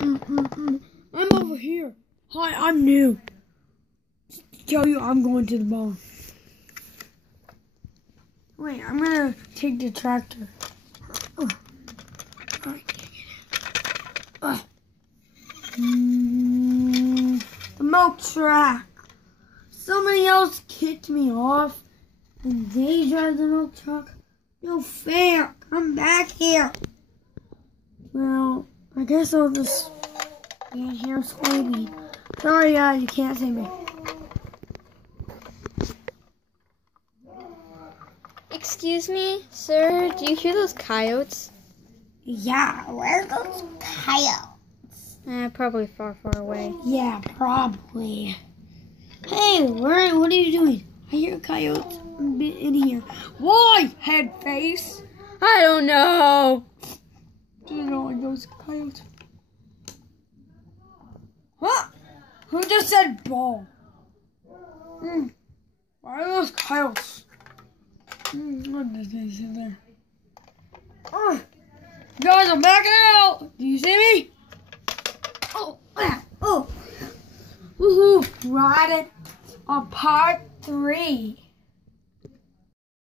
I'm over here. Hi, I'm new. Just to tell you, I'm going to the barn. Wait, I'm gonna take the tractor. The milk truck. Somebody else kicked me off, and they drive the milk truck. No fair. Come back here. Well, I guess I'll just be in here screaming. Sorry, you can't see me. Excuse me, sir, do you hear those coyotes? Yeah, where are those coyotes? Probably far, far away. Yeah, probably. Hey, what are you doing? I hear coyotes in here. Why, head face? I don't know. Do you know like those coyotes? Huh? Who just said ball? Why are those coyotes? What is this in there? Guys, I'm backing out! Do you see me? Oh! Woohoo! Ride it on part 3.